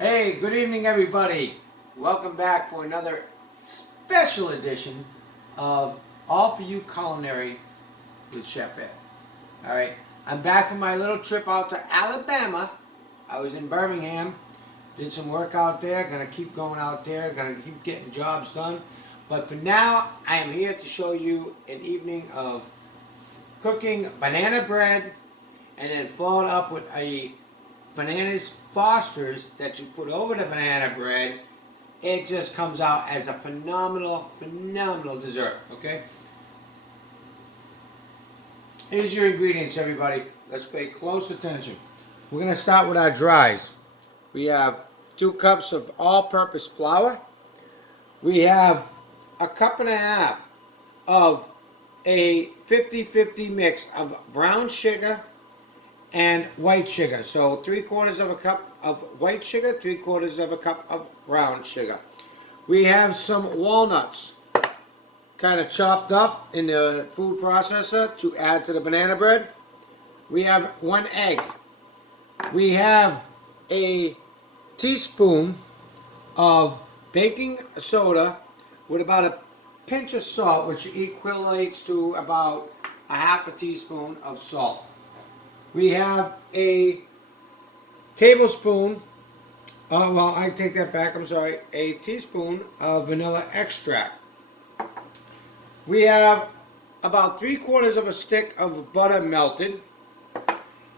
Hey, good evening, everybody. Welcome back for another special edition of All For You Culinary with Chef Ed. All right, I'm back from my little trip out to Alabama. I was in Birmingham, did some work out there. Gonna keep going out there. Gonna keep getting jobs done. But for now, I am here to show you an evening of cooking banana bread, and then followed up with a bananas Fosters that you put over the banana bread. It just comes out as a phenomenal dessert. Okay, here's your ingredients, everybody. Let's pay close attention. We're gonna start with our dries. We have 2 cups of all-purpose flour. We have a cup and a half of a 50-50 mix of brown sugar and white sugar. So 3/4 of a cup of white sugar, 3/4 of a cup of brown sugar. We have some walnuts kind of chopped up in the food processor to add to the banana bread. We have 1 egg. We have a teaspoon of baking soda with about a pinch of salt, which equates to about a half a teaspoon of salt. We have a tablespoon, I take that back, I'm sorry, a teaspoon of vanilla extract. We have about 3/4 of a stick of butter melted.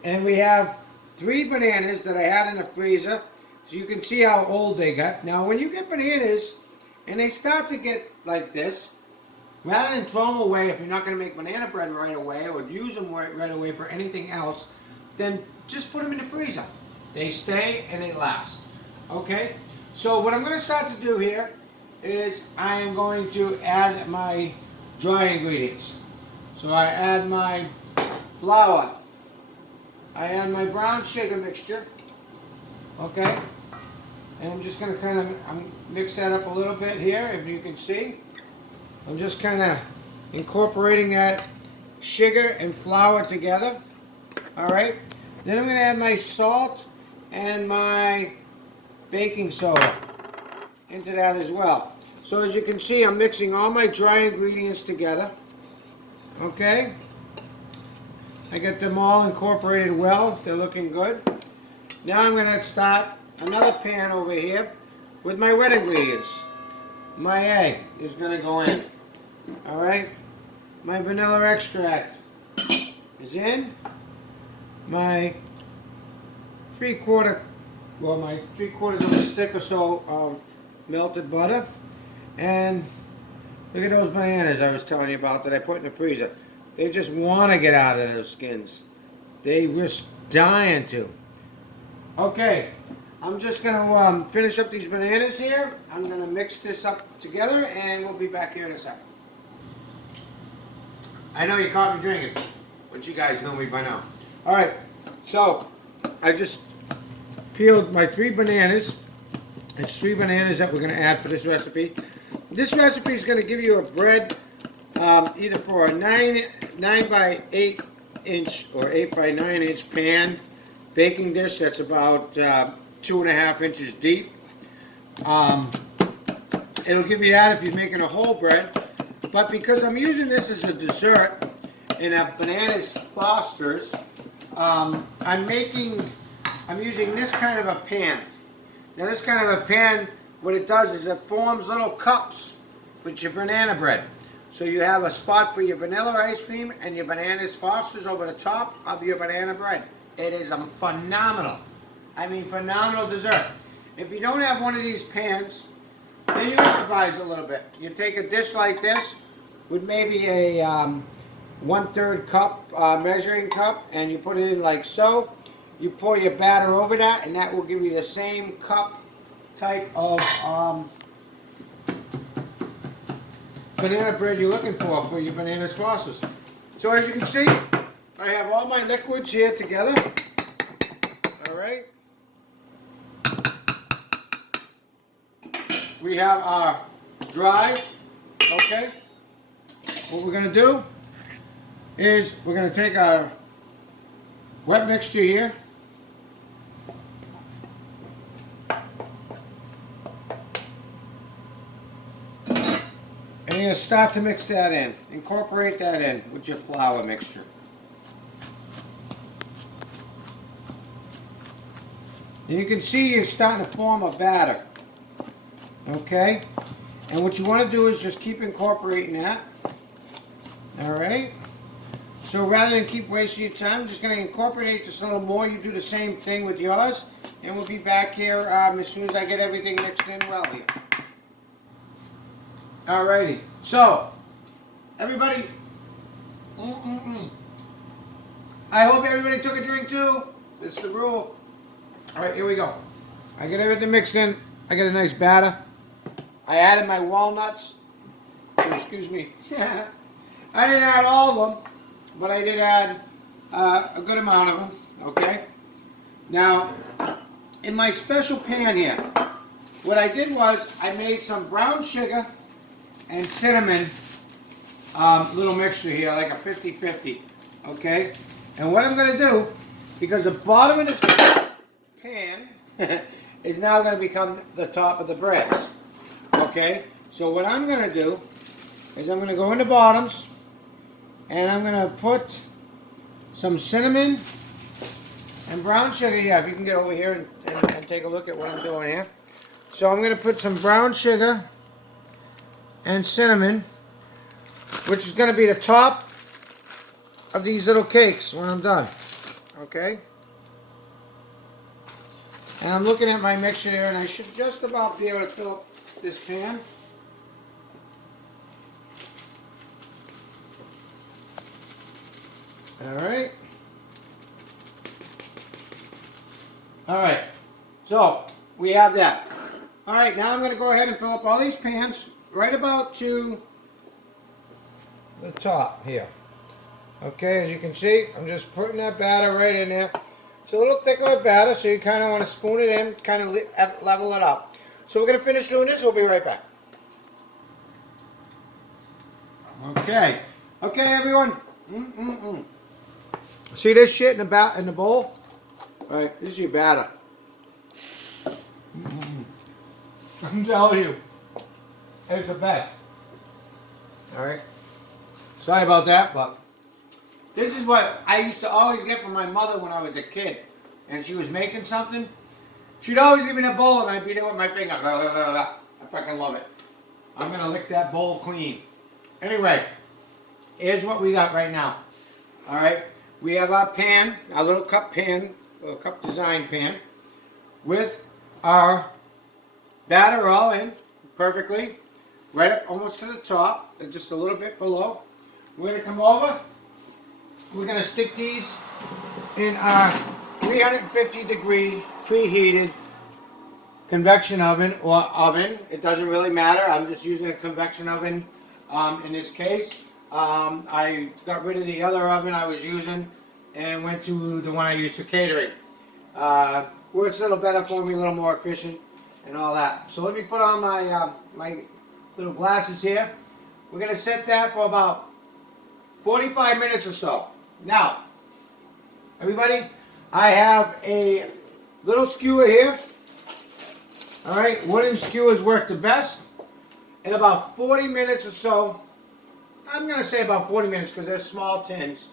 And we have 3 bananas that I had in the freezer, so you can see how old they got. Now, when you get bananas and they start to get like this, rather than throw them away if you're not going to make banana bread right away or use them right away for anything else, then just put them in the freezer. They stay and they last. Okay? So what I'm going to start to do here is I am going to add my dry ingredients. So I add my flour. I add my brown sugar mixture. Okay? And I'm just going to kind of mix that up a little bit here, if you can see. I'm just kind of incorporating that sugar and flour together. All right. Then I'm going to add my salt and my baking soda into that as well. So as you can see, I'm mixing all my dry ingredients together. Okay. I get them all incorporated well. They're looking good. Now I'm going to start another pan over here with my wet ingredients. My egg is going to go in. All right, my vanilla extract is in. My 3/4 of a stick or so of melted butter, and look at those bananas I was telling you about that I put in the freezer. They just want to get out of those skins. They just dying to. Okay, I'm just going to finish up these bananas here. I'm going to mix this up together, and we'll be back here in a second. I know you caught me drinking, but you guys know me by now. All right, so I just peeled my 3 bananas. It's 3 bananas that we're going to add for this recipe. This recipe is going to give you a bread either for a 9 by 8 inch or 8 by 9 inch pan baking dish that's about 2.5 inches deep. It'll give you that if you're making a whole bread. But because I'm using this as a dessert in a bananas Fosters, I'm using this kind of a pan. Now this kind of a pan, what it does is it forms little cups with your banana bread. So you have a spot for your vanilla ice cream and your bananas Fosters over the top of your banana bread. It is a phenomenal dessert. If you don't have one of these pans, then you improvise a little bit. You take a dish like this with maybe a 1/3 cup measuring cup, and you put it in like so. You pour your batter over that, and that will give you the same cup type of banana bread you're looking for your bananas Fosters. So as you can see, I have all my liquids here together. All right. We have our dry. Okay. What we're going to do is we're going to take our wet mixture here. you're going to start to mix that in. Incorporate that in with your flour mixture. And you can see you're starting to form a batter. Okay? And what you want to do is just keep incorporating that. Alright? So rather than keep wasting your time, I'm just going to incorporate this a little more. You do the same thing with yours. And we'll be back here as soon as I get everything mixed in well here. Alrighty. So, everybody, I hope everybody took a drink too. This is the rule. Alright, here we go. I get everything mixed in. I get a nice batter. I added my walnuts. Oh, excuse me. I didn't add all of them, but I did add a good amount of them. Okay? Now, in my special pan here, what I did was I made some brown sugar and cinnamon little mixture here, like a 50-50. Okay? And what I'm going to do, because the bottom of this pan is now going to become the top of the breads. Okay? So what I'm going to do is I'm going to go in the bottoms and I'm going to put some cinnamon and brown sugar. Yeah, if you can get over here and take a look at what I'm doing here. So I'm going to put some brown sugar and cinnamon, which is going to be the top of these little cakes when I'm done. Okay? And I'm looking at my mixture here, and I should just about be able to fill up this pan. Alright. Alright. So, we have that. Alright, now I'm going to go ahead and fill up all these pans right about to the top here. Okay, as you can see, I'm just putting that batter right in there. It's a little thick of a batter, so you kind of want to spoon it in, kind of level it up. So we're going to finish doing this. We'll be right back. Okay. Okay, everyone. See this shit in the bowl? All right, this is your batter. I'm telling you, it's the best. All right. Sorry about that, but this is what I used to always get from my mother when I was a kid, and she was making something. She'd always give me the bowl, and I'd beat it with my finger. I fucking love it. I'm gonna lick that bowl clean. Anyway, here's what we got right now. All right, we have our pan, our little cup pan, little cup design pan, with our batter all in perfectly, right up almost to the top, and just a little bit below. We're gonna come over. We're gonna stick these in our 350 degree preheated convection oven or oven. It doesn't really matter. I'm just using a convection oven in this case. I got rid of the other oven I was using and went to the one I use for catering. Works a little better for me, a little more efficient and all that. So let me put on my my little glasses here. We're going to set that for about 45 minutes or so. Now, everybody, I have a little skewer here. Alright, wooden skewers work the best. In about 40 minutes or so, I'm going to say about 40 minutes because they're small tins.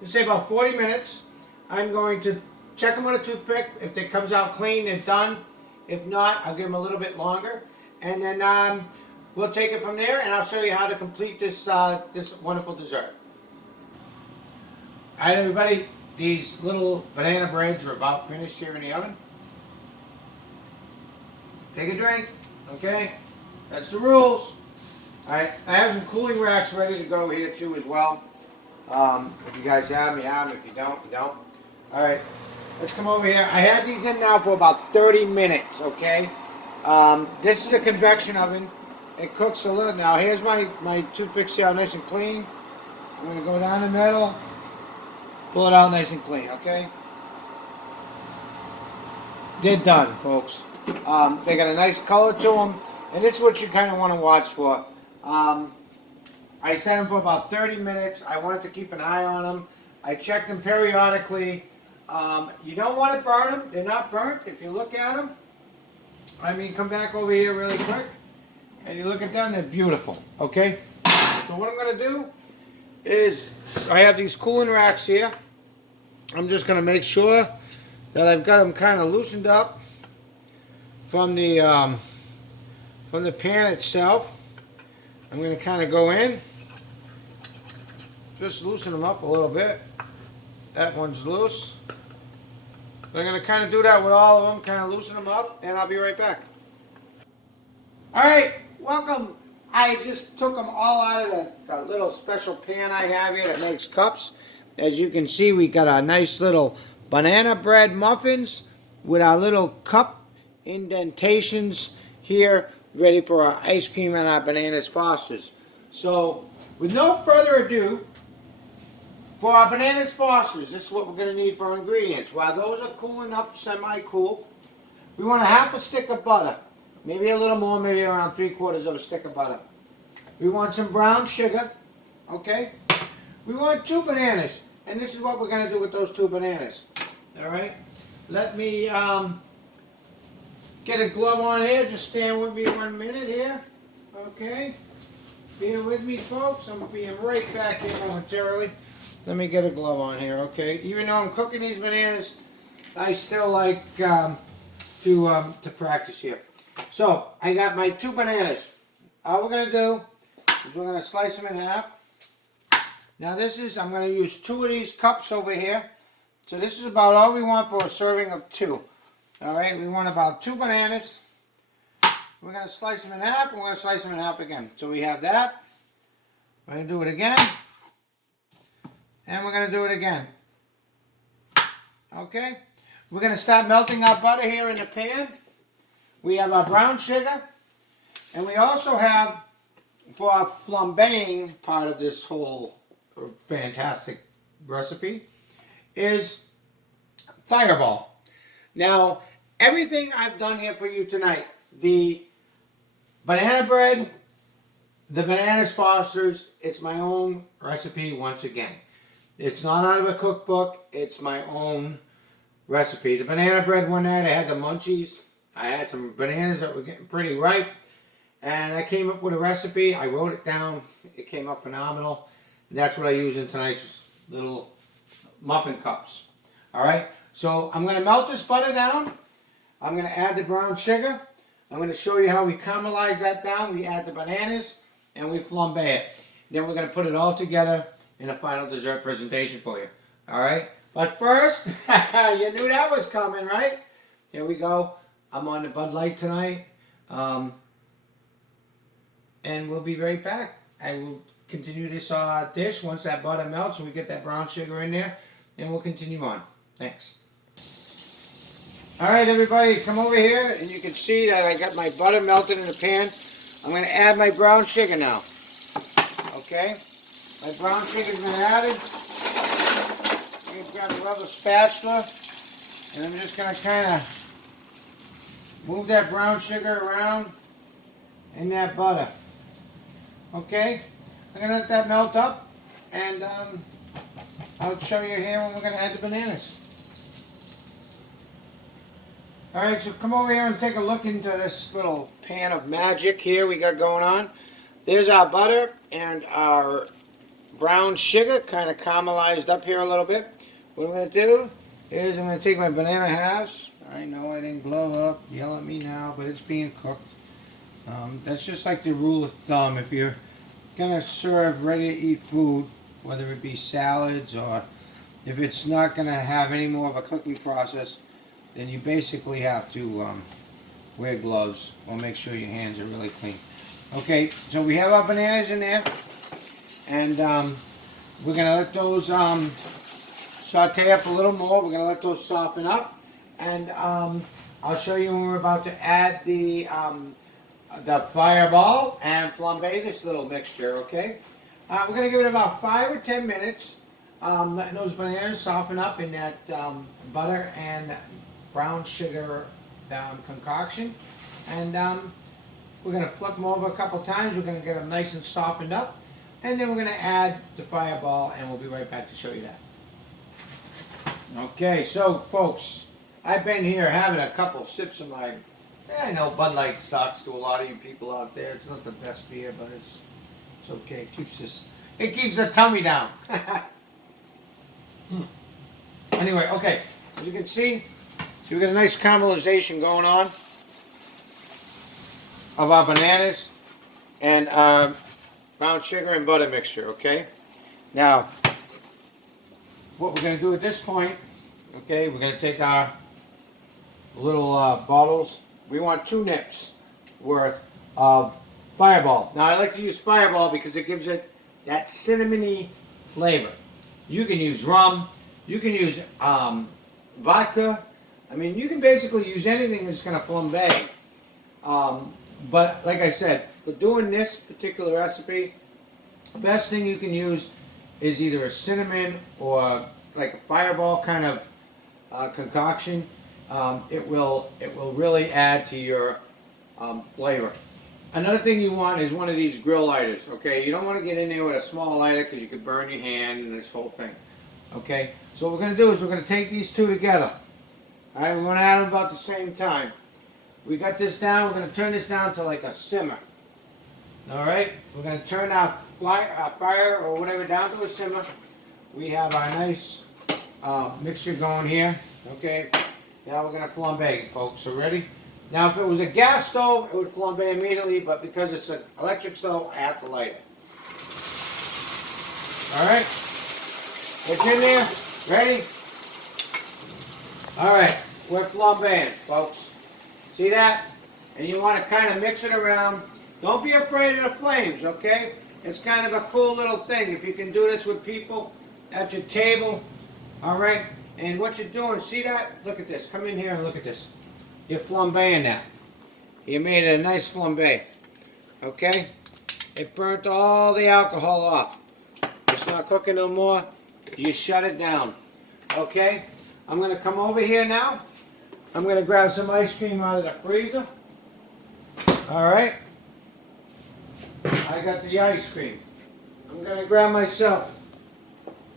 Let's say about 40 minutes. I'm going to check them with a toothpick. If it comes out clean, it's done. If not, I'll give them a little bit longer. And then we'll take it from there, and I'll show you how to complete this this wonderful dessert. Alright, everybody, these little banana breads are about finished here in the oven. Take a drink, okay? That's the rules. Alright, I have some cooling racks ready to go here too as well. If you guys have them, you have them. If you don't, you don't. Alright, let's come over here. I had these in now for about 30 minutes, okay? This is a convection oven. It cooks a little. Now here's my toothpicks here, nice and clean. I'm going to go down the middle, pull it out nice and clean, okay? They're done, folks. They got a nice color to them, and this is what you kind of want to watch for. I set them for about 30 minutes. I wanted to keep an eye on them. I checked them periodically. You don't want to burn them. They're not burnt if you look at them. I mean, come back over here really quick. and you look at them, they're beautiful, okay? So what I'm gonna do is, I have these cooling racks here. I'm just gonna make sure that I've got them kind of loosened up from the pan itself. I'm gonna kind of go in, just loosen them up a little bit. That one's loose. I'm gonna kind of do that with all of them, kind of loosen them up, and I'll be right back. All right, welcome. I just took them all out of the little special pan I have here that makes cups. As you can see, we got our nice little banana bread muffins with our little cup indentations here, ready for our ice cream and our Bananas Fosters. So, with no further ado, for our Bananas Fosters, this is what we're going to need for ingredients. While those are cooling up, semi-cool, we want a half a stick of butter. Maybe a little more, maybe around 3/4 of a stick of butter. We want some brown sugar, okay? We want 2 bananas, and this is what we're going to do with those 2 bananas. All right? Let me get a glove on here. Just stand with me 1 minute here, okay? Bear with me, folks. I'm being right back here momentarily. Let me get a glove on here, okay? Even though I'm cooking these bananas, I still like to practice here. So, I got my 2 bananas. All we're going to do is we're going to slice them in half. Now I'm going to use 2 of these cups over here. So this is about all we want for a serving of 2. Alright, we want about 2 bananas. We're going to slice them in half, and we're going to slice them in half again. So we have that. We're going to do it again. And we're going to do it again. Okay? We're going to start melting our butter here in the pan. We have our brown sugar, and we also have, for our flambeing part of this whole fantastic recipe, is Fireball. Now, everything I've done here for you tonight, the banana bread, the Bananas Fosters, it's my own recipe once again. It's not out of a cookbook, it's my own recipe. The banana bread one night, I had the munchies. I had some bananas that were getting pretty ripe, and I came up with a recipe. I wrote it down. It came up phenomenal. And that's what I use in tonight's little muffin cups. All right, so I'm going to melt this butter down. I'm going to add the brown sugar. I'm going to show you how we caramelize that down. We add the bananas, and we flambe it. Then we're going to put it all together in a final dessert presentation for you. All right, but first, you knew that was coming, right? Here we go. I'm on the Bud Light tonight, and we'll be right back. I will continue this dish once that butter melts and we get that brown sugar in there, and we'll continue on. Thanks. All right, everybody, come over here, and you can see that I got my butter melted in the pan. I'm going to add my brown sugar now. Okay, my brown sugar's been added. I'm going to grab a rubber spatula, and I'm just going to kind of move that brown sugar around in that butter. Okay, I'm going to let that melt up, and I'll show you here when we're going to add the bananas. Alright, so come over here and take a look into this little pan of magic here we got going on. There's our butter and our brown sugar kind of caramelized up here a little bit. What I'm going to do is I'm going to take my banana halves. I know I didn't blow up, yell at me now, but it's being cooked. That's just like the rule of thumb. If you're going to serve ready-to-eat food, whether it be salads or if it's not going to have any more of a cooking process, then you basically have to wear gloves or make sure your hands are really clean. Okay, so we have our bananas in there, and we're going to let those saute up a little more. We're going to let those soften up, and I'll show you when we're about to add the Fireball and flambe this little mixture, okay? We're going to give it about 5 or 10 minutes, letting those bananas soften up in that butter and brown sugar concoction. And we're going to flip them over a couple times. We're going to get them nice and softened up. And then we're going to add the Fireball, and we'll be right back to show you that. Okay, so folks, I've been here having a couple sips of my Yeah, I know Bud Light sucks to a lot of you people out there. It's not the best beer, but it's okay. It keeps the tummy down. Anyway, okay. As you can see we got a nice caramelization going on of our bananas and brown sugar and butter mixture. Okay. Now, what we're going to do at this point, okay, we're going to take our little bottles. We want 2 nips worth of Fireball. Now, I like to use Fireball because it gives it that cinnamony flavor. You can use rum. You can use vodka. I mean, you can basically use anything that's going to flambe. But like I said, for doing this particular recipe, the best thing you can use is either a cinnamon or like a Fireball kind of concoction. It will really add to your flavor. Another thing you want is one of these grill lighters. Okay, you don't want to get in there with a small lighter because you could burn your hand and this whole thing. Okay, so what we're going to do is we're going to take these 2 together. All right, we're going to add them about the same time. We got this down. We're going to turn this down to like a simmer. All right, we're going to turn our fire or whatever down to a simmer. We have our nice mixture going here. Okay, now we're going to flambe it, folks. So ready? Now, if it was a gas stove, it would flambe immediately, but because it's an electric stove, I have to light it. All right, it's in there. Ready? All right, we're flambeing, folks. See that? And you want to kind of mix it around. Don't be afraid of the flames, okay? It's kind of a cool little thing. If you can do this with people at your table, all right? And what you're doing, see that? Look at this. Come in here and look at this. You're flambeing now. You made it a nice flambe, okay? It burnt all the alcohol off. It's not cooking no more. You shut it down, okay? I'm going to come over here now. I'm going to grab some ice cream out of the freezer. All right. I got the ice cream. I'm going to grab myself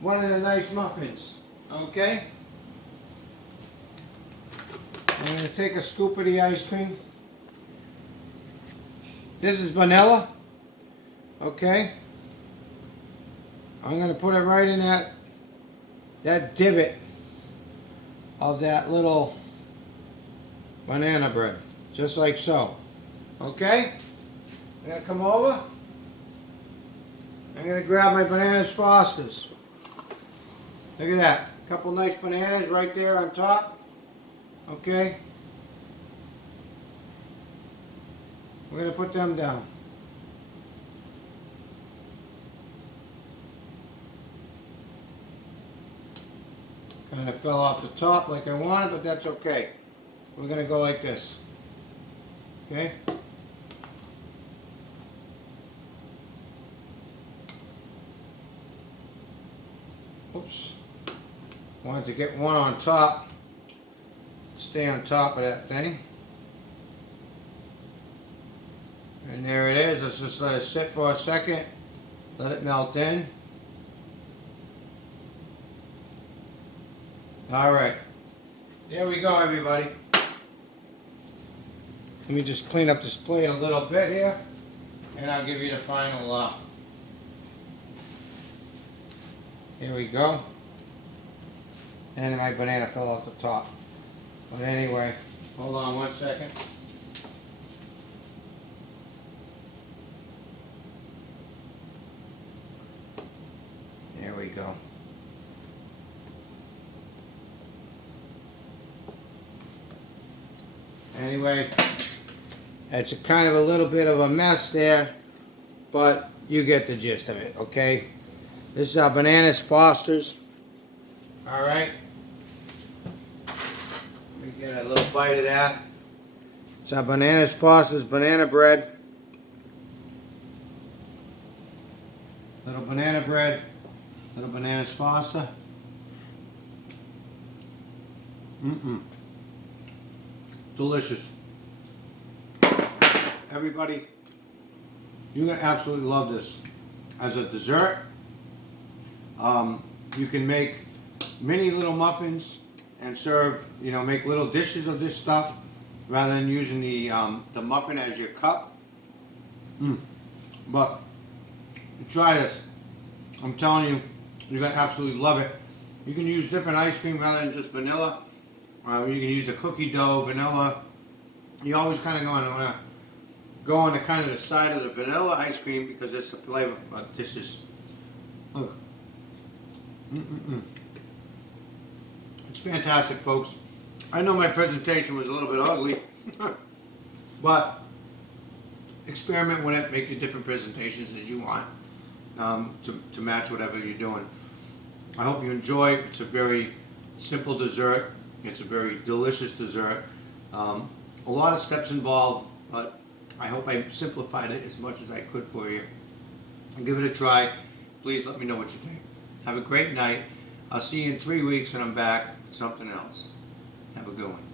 one of the nice muffins, okay? I'm going to take a scoop of the ice cream. This is vanilla, okay? I'm going to put it right in that divot of that little banana bread, just like so. Okay? I'm going to come over. I'm going to grab my bananas Fosters. Look at that. A couple nice bananas right there on top. Okay? We're going to put them down. Kind of fell off the top like I wanted, but that's okay. We're going to go like this. Okay? Oops. Wanted to get one on top. Stay on top of that thing. And there it is. Let's just let it sit for a second. Let it melt in. Alright. There we go, everybody. Let me just clean up this plate a little bit here. And I'll give you the final here we go. And my banana fell off the top. But anyway, hold on one second. There we go. Anyway, it's a kind of a little bit of a mess there, but you get the gist of it, okay? This is our bananas Fosters. All right. Let me get a little bite of that. It's our bananas Fosters banana bread. Little banana bread. Little bananas Foster. Delicious. Everybody, you're going to absolutely love this. As a dessert, you can make mini little muffins and serve, make little dishes of this stuff. rather than using the muffin as your cup. But try this. I'm telling you, you're gonna absolutely love it. You can use different ice cream rather than just vanilla. You can use a cookie dough, vanilla. You always kind of want to go on the kind of the side of the vanilla ice cream because it's the flavor. But this is, look, it's fantastic, folks. I know my presentation was a little bit ugly, but experiment with it. Make your different presentations as you want to match whatever you're doing. I hope you enjoy. It's a very simple dessert. It's a very delicious dessert. A lot of steps involved, but I hope I simplified it as much as I could for you. And give it a try. Please let me know what you think. Have a great night. I'll see you in 3 weeks when I'm back with something else. Have a good one.